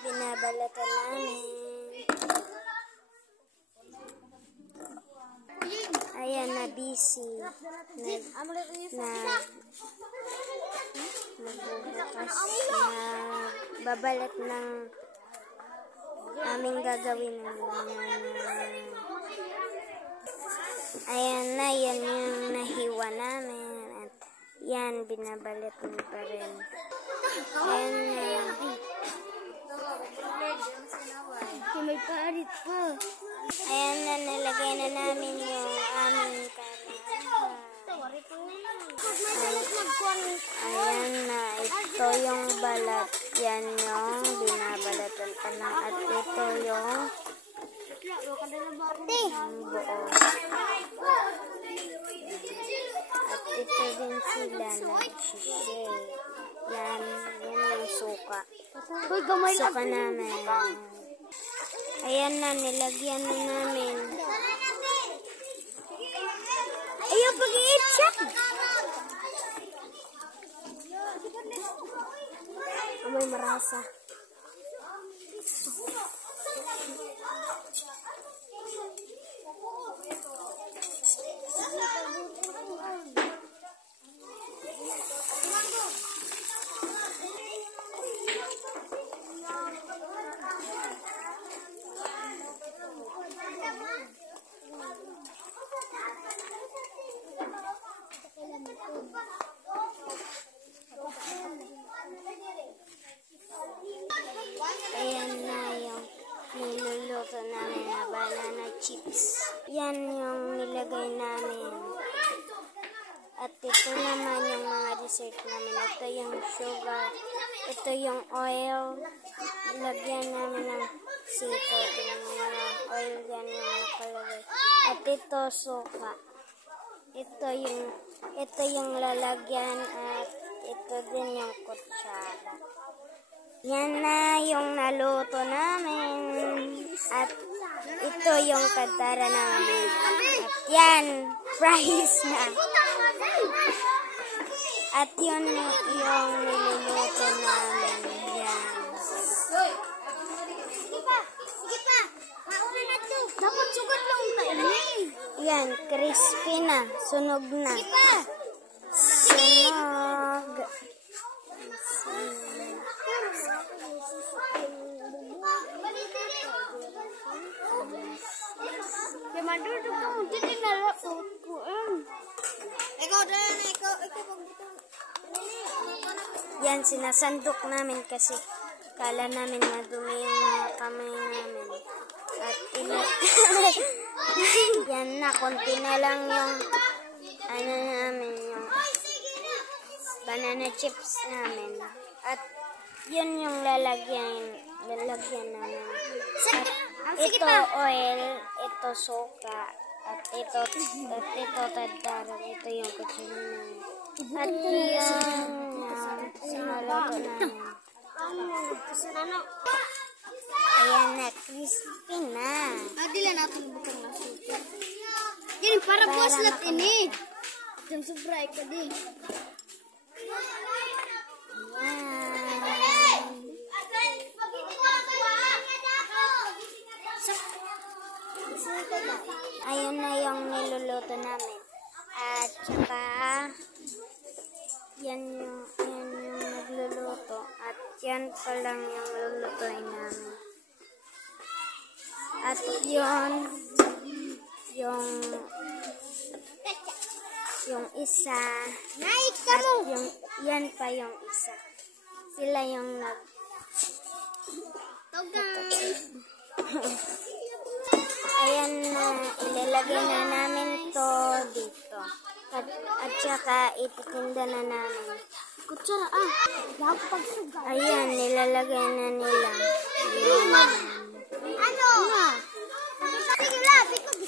Binabalatan namin. Ayan, na busy. Nagbubukas na babalat ng aming gagawin. Ayan na, yan yung nahiwa namin. At yan, binabalat pa rin. Ayan na. May parit pa. Ayan na, nalagay na namin yung aming kanaha. Ayan na, ito yung balat. Yan yung binabalatan pa na. At ito yung buo. At ito din sila nag-share. Yan yung suka. Suka namin. Ayan na, nilagyan na namin. Ayaw pag-iit siya. Amoy marasa. Ayan na yung niluluto namin na banana chips. Yan yung nilagay namin. At ito naman yung mga dessert namin. Ito yung sugar. Ito yung oil. Lagyan namin ng sito. Ito yung mga oil yan yung nakalagay. At ito suka. Ito yung lalagyan at ito din yung kutsara. Yan na yung naluto namin. At ito yung katara namin. At yan, fries na. At yun yung niluluto namin. Yan. Dapat sugat lang tayo. Yan, crispy na. Sunog na. Sunog. Yan, sinasandok namin kasi kala namin madumi yung mga kamay namin. At yan na, konti na lang yung ano namin, yung banana chips namin. At yun yung lalagyan namin. At ito oil, ito suka, at ito tadaran, ito yung kutsara namin. At yan, sinuluto namin. Ayan na, crispy na. Dila natin bukang nasuka. Yan, para buwas lahat ini. Itong sobra, ika di. Ayan na yung niluluto namin. At saka, yan yung nagluluto. At yan pa lang yung lulutuin namin. At yun, yung isa. At yan pa yung isa. Sila yung Ayan na, ilalagay na namin to dito. At saka ititinda na namin. Kutsara, Ayan, nilalagay na nila. Ano?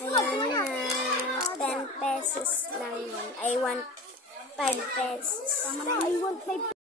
Ayan na, 10 pesos lang yun. I want 5 pesos. I want 5